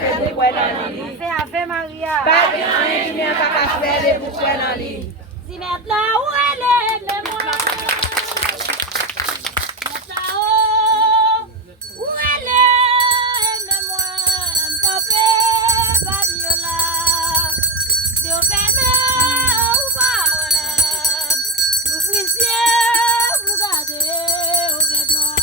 faire de bouquet dans lui. C'est Ave Maria. Pas de rien pas faire de bouquet dans lui. Si maintenant où elle est, mais moi. Maintenant où elle est, mais moi. M'copé, Babiola. Si on fait ou pas, ouais. Vous puissiez vous garder au vêtement.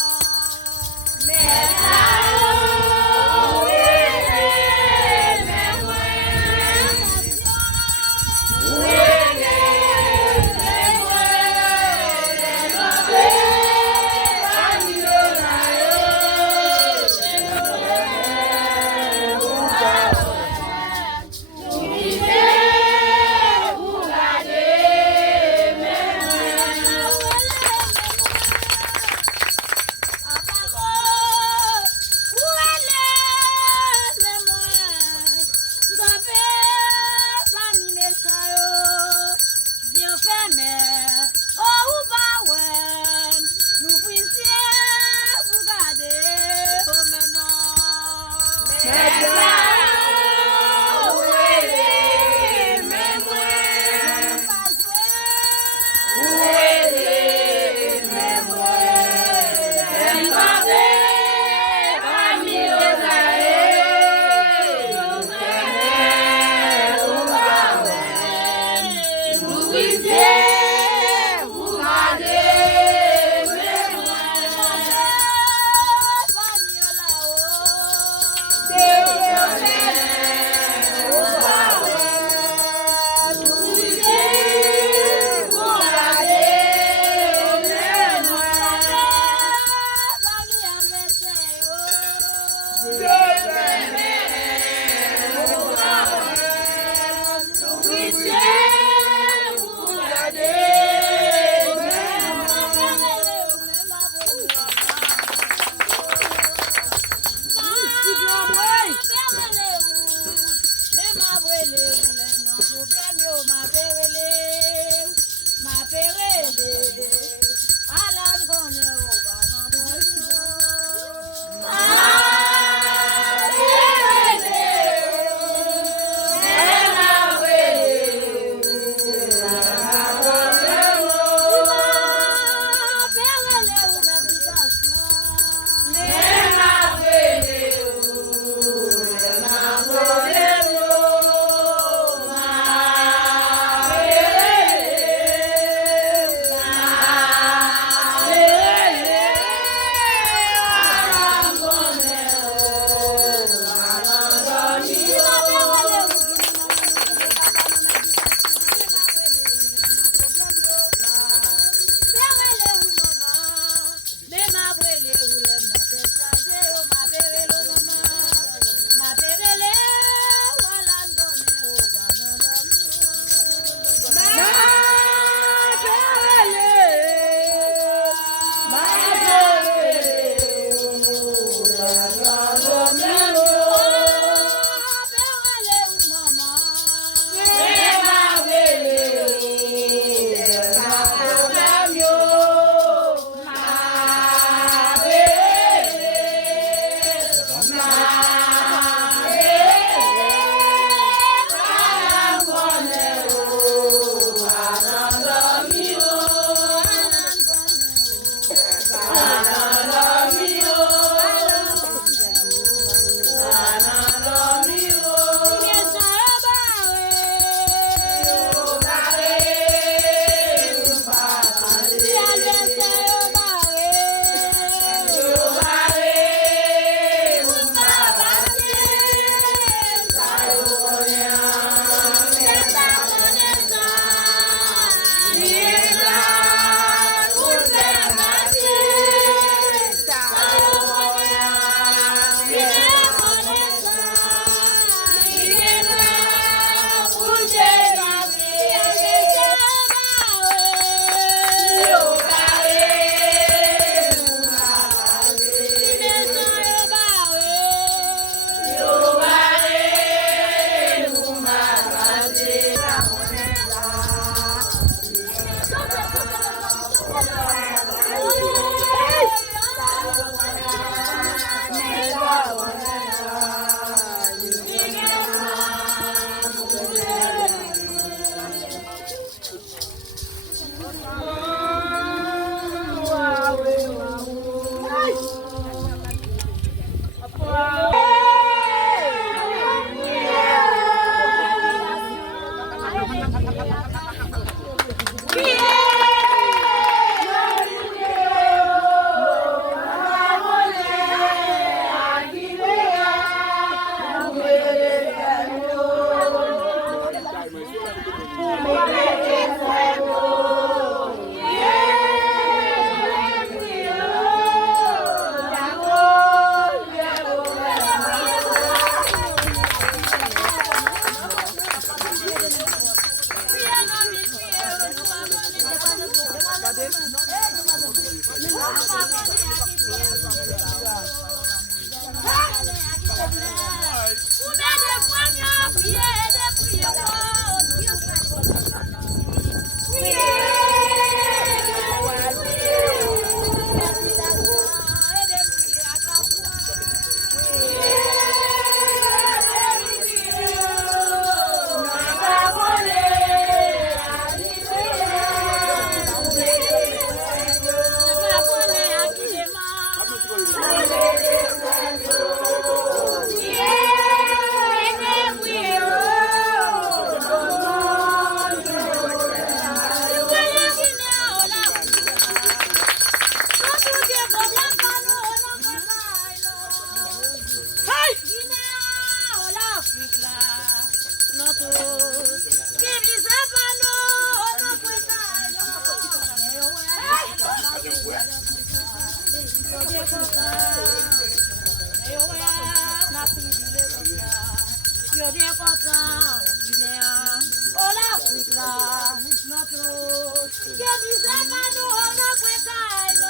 Yo bien content, Guinéen, oh l'Afrique là, notre, que disait pas nous, on a quoi caille,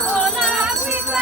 oh l'Afrique là, oh l'Afrique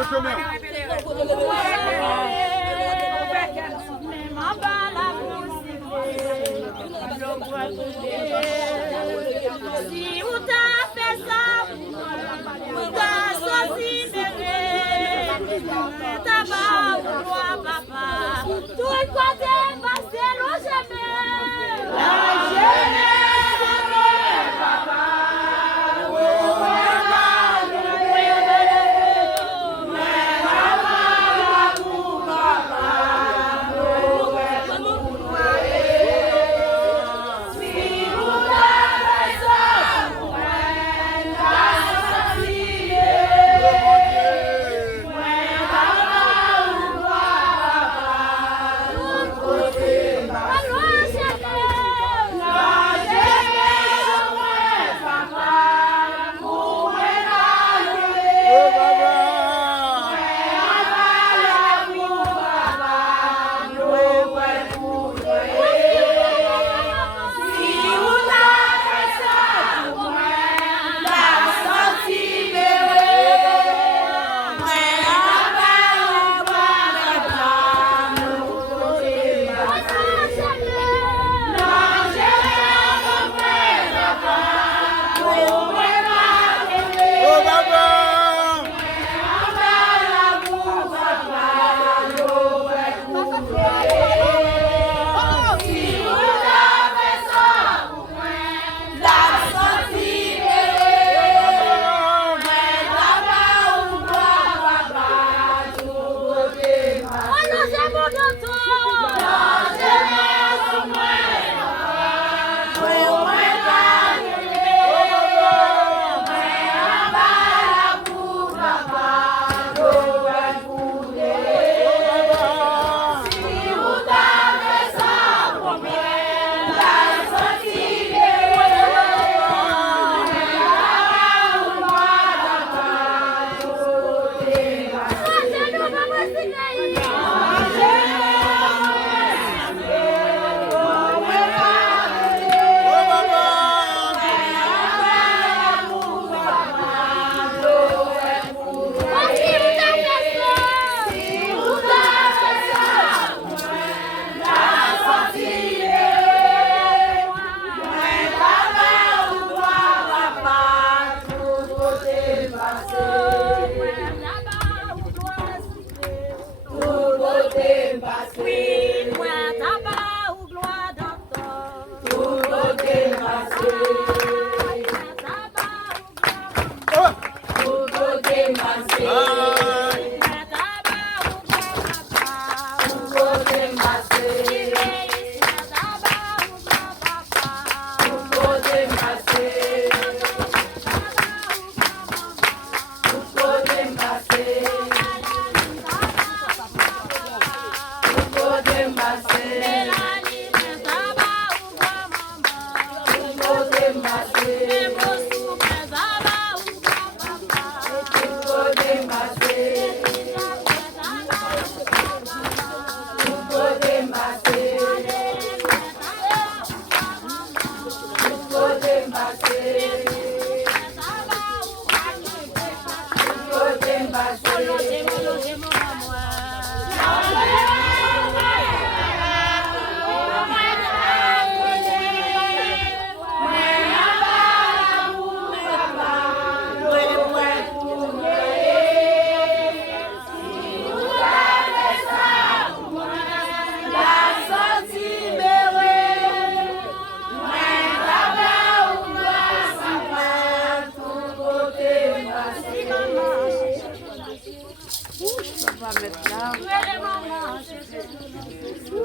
Le chemin. Si vous t'as fait ça, vous t'as sorti bébé, t'as pas ou toi papa, tout le côté passé le chemin. La jeunesse, papa.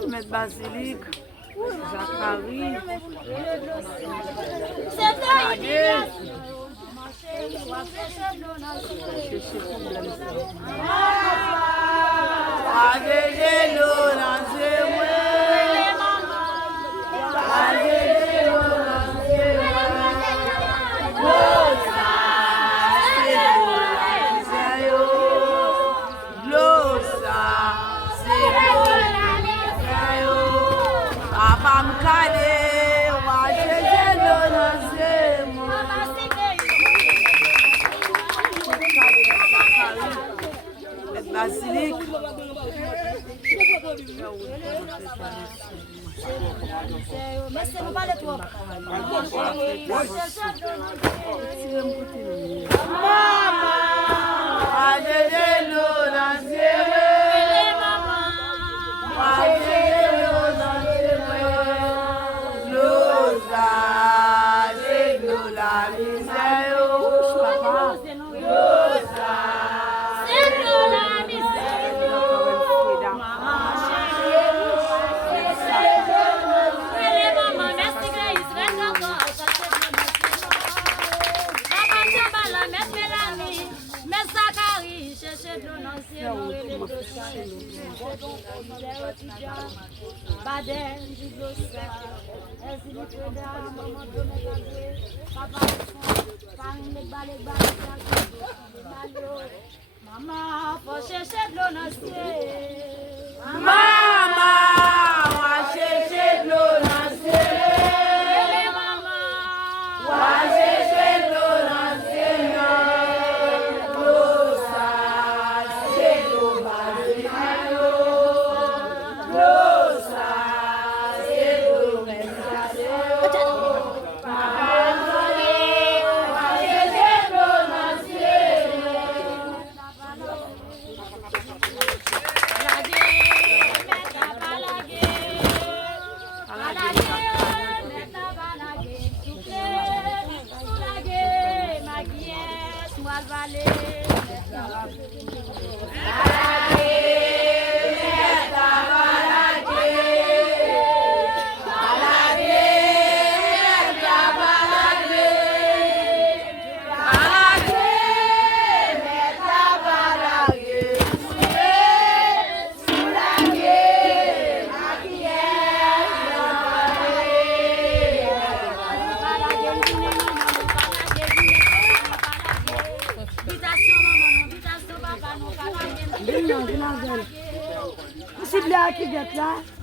Mettre basilic, Zacharie. Basilic. Mais c'est pas de toi. Maman, faut chercher de l'eau dans le ciel. Maman, on va chercher de l'eau dans le ciel. Maman, on va chercher de l'eau dans le ciel. L'eau sale, c'est l'eau basse. L'eau sale, c'est l'eau basse.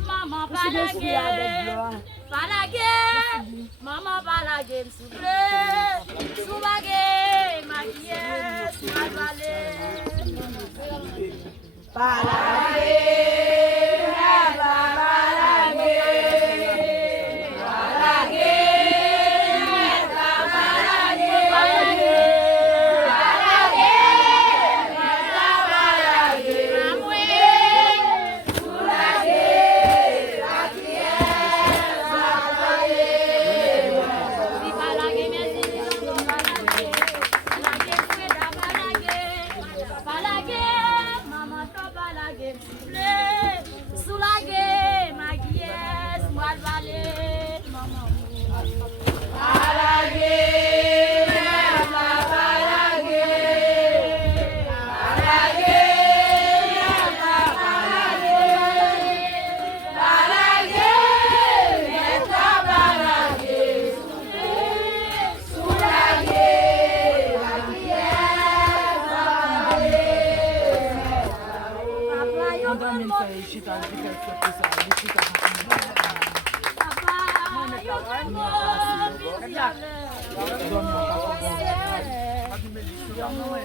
Maman balage, maman balage, souffle, soulagé, maquillé, soulagé, balage, Jambo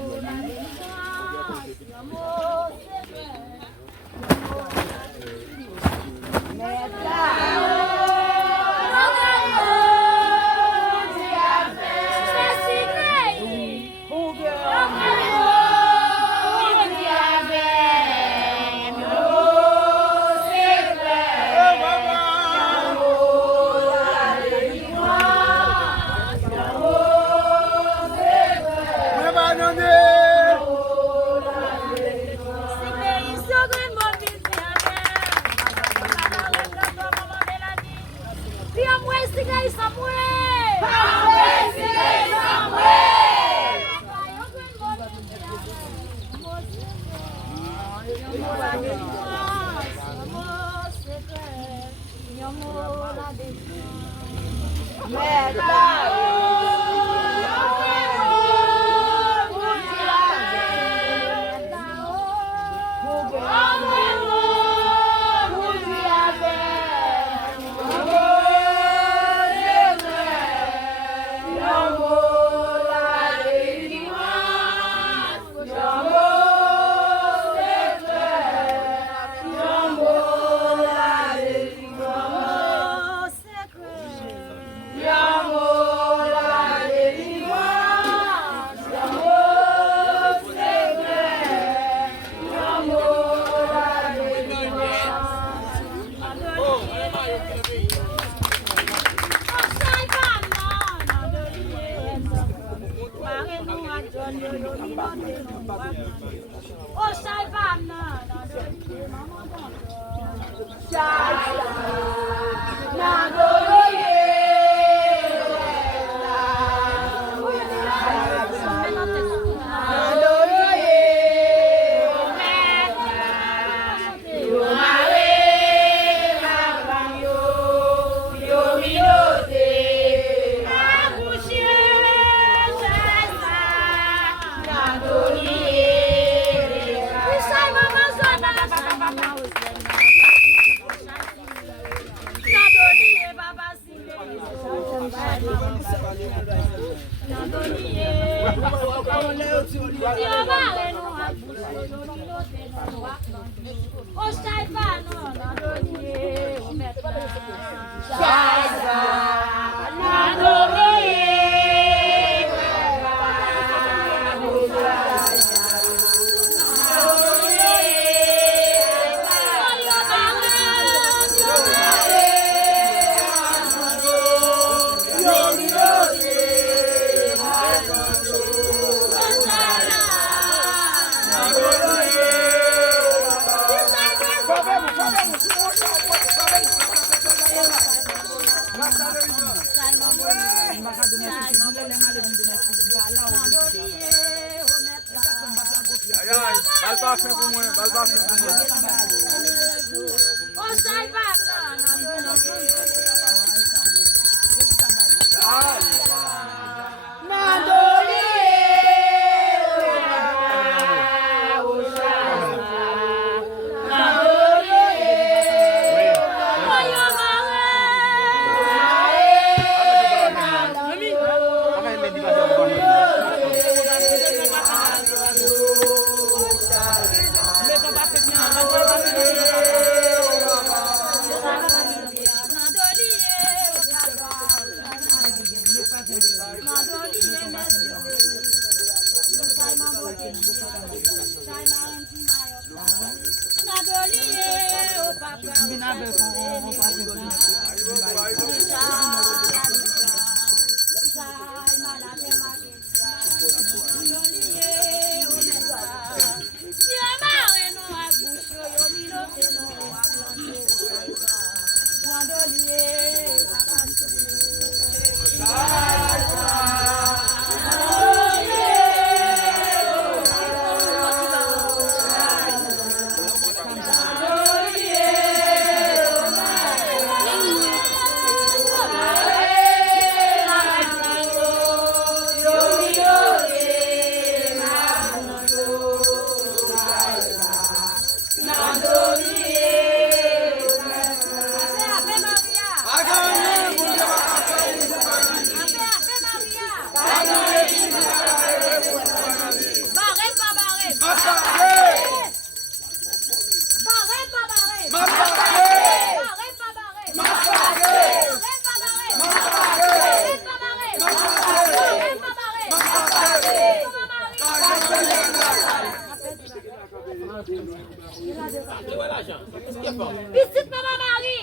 Visite Maman Marie.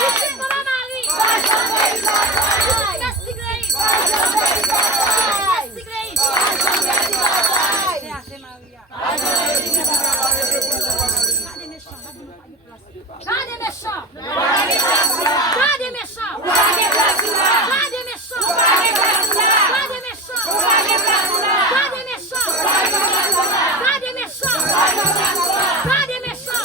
Visite Maman Marie. Merci Grace. Merci Grace. Pas des méchants. Pas des méchants. Pas des méchants. Pas des méchants. Pas des méchants. Pas des méchants. Pas des méchants. Pas des méchants. Pas des méchants.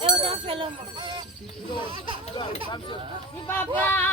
Et on a fait l'homme. Papa.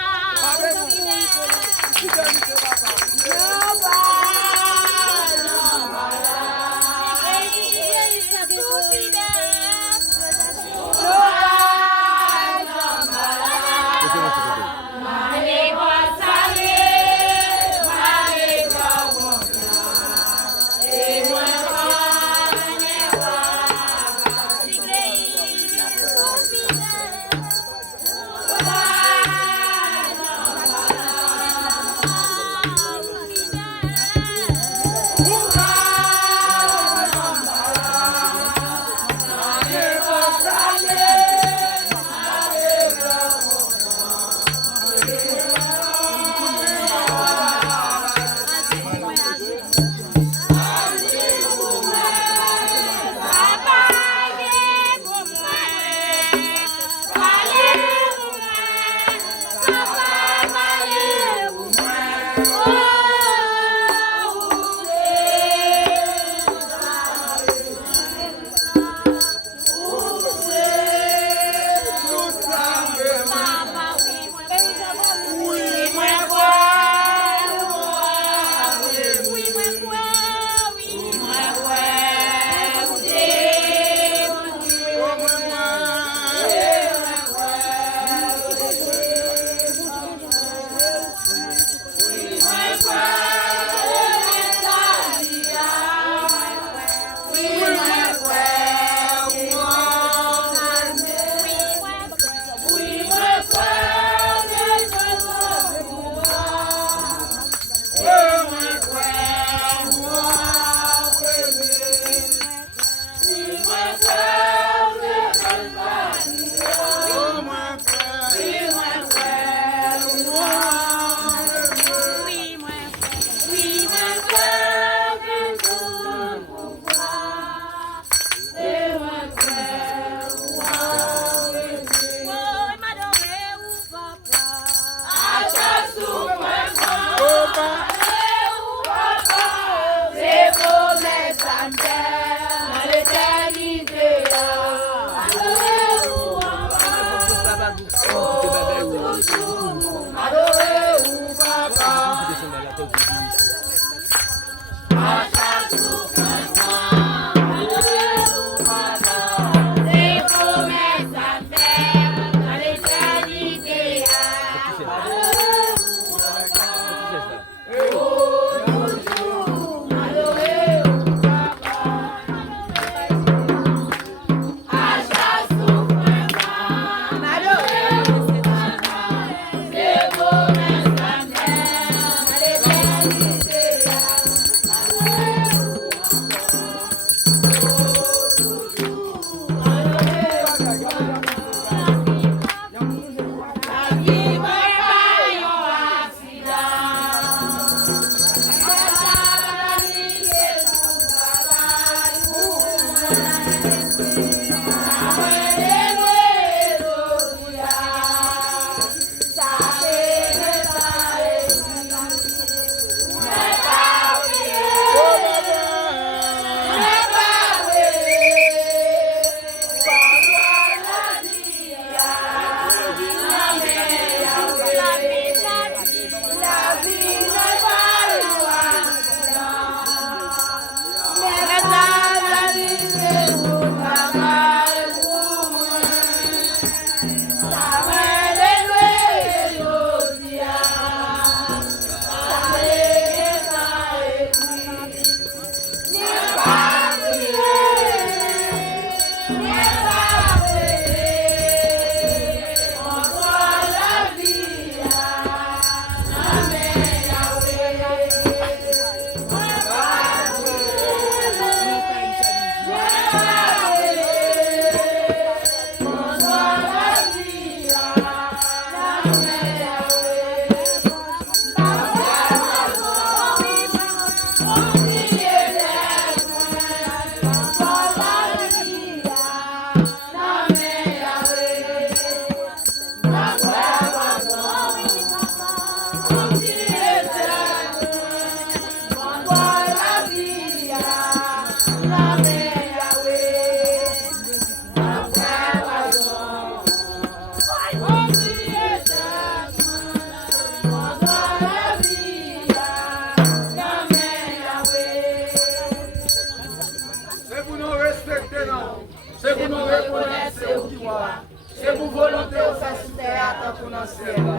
nan siel la.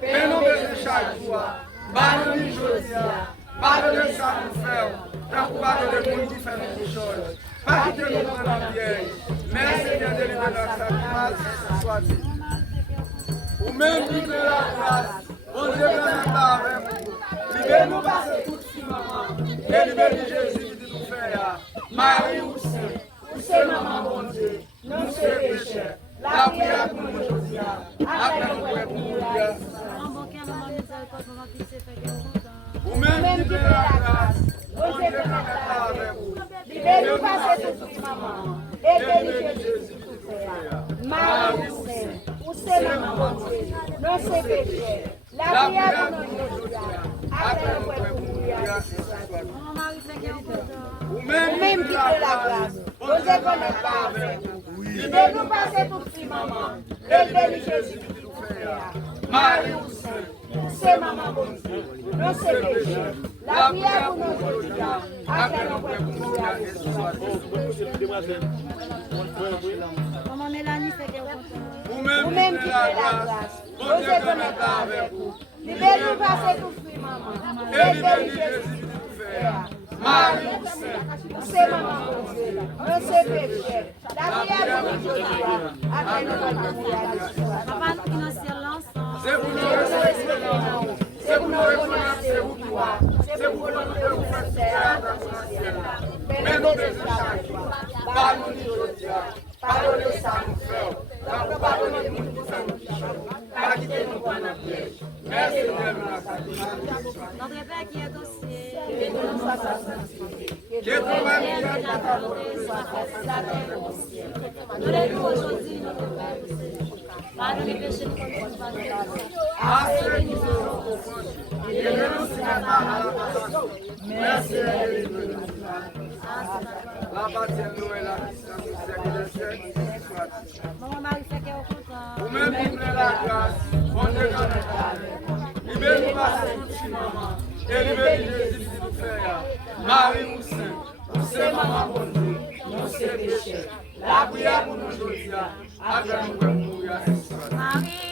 Fè nou beze chak joua. Banon ni jodia. Pardonne sa nou fè. Tan pou pardonne moun ki fè nou ki choj. Pa kite nou nan la vieille. Merci bien de libérer notre sacrifice soit dit. Ou même qui fait la grâce, bon Dieu est avec vous. Libérez-nous par ce tout de maman. Et libérez Jésus qui dit nous faire. Marie ou c'est maman bon Dieu. Nous c'est péché. La prière pour nous aujourd'hui. Après nous pour mourir. Ou même qui fait la grâce, bon Dieu est avec vous. Libérez-nous par ce tout de maman. Et libérez Jésus qui dit nous faire. Marie ou c'est maman bon Dieu. Non c'est péché. La prière pour nous aujourd'hui. Après nous pour mourir. Ou même qui fait la grâce, vous êtes connectés pas avec vous. Libérez-nous passer tout petit maman. Et bénis Jésus qui nous fait. Marie ou c'est maman bon Dieu. Non c'est péché. La prière pour nous aujourd'hui. Après nous pour mourir. Maman Mélanie fait quelque Ou même qui fait la grâce, vous êtes connectés pas avec vous. Libérez-nous passer tout petit maman. Et bénis Jésus qui nous fait. Marie ou c'est maman bon Dieu. Non c'est péché. La prière pour nous aujourd'hui. Après nous pour mourir. Papa, nous qui nous silence. C'est pour nous reconnaître. C'est pour nous reconnaître c'est vous qui va. C'est pour nous faire faire dans le ciel. Mais nous devons chaque jour. Pardonnez aujourd'hui. Pardonnez ça nous fait. Pardonnez nous qui fait nous qui chante. Pas quitter nous pour notre piège. Merci de nous sacrifier. Notre Père qui est au ciel. Que ton nom soit sanctifié. Que ton règne vienne à ta volonté soit faite la terre au ciel. Donnez-nous aujourd'hui notre Père du Seigneur. Pardonne les péchés de notre famille. À ceux qui seront offensés, et ne nous soumets pas à la tentation. Merci et délivre-nous du mal. La baptême nous est la puissance du siècle des siècles, soit dit. Maman Marie fait qu'elle est contente. Ou même qui plaît la grâce, bon Dieu quand est avec. Libérez-nous par cette petite maman, et libérez Jésus qui nous fait. Marie ou c'est maman bon Dieu, nous c'est péché. La prière pour nous aujourd'hui, après nous pour mourir. Marie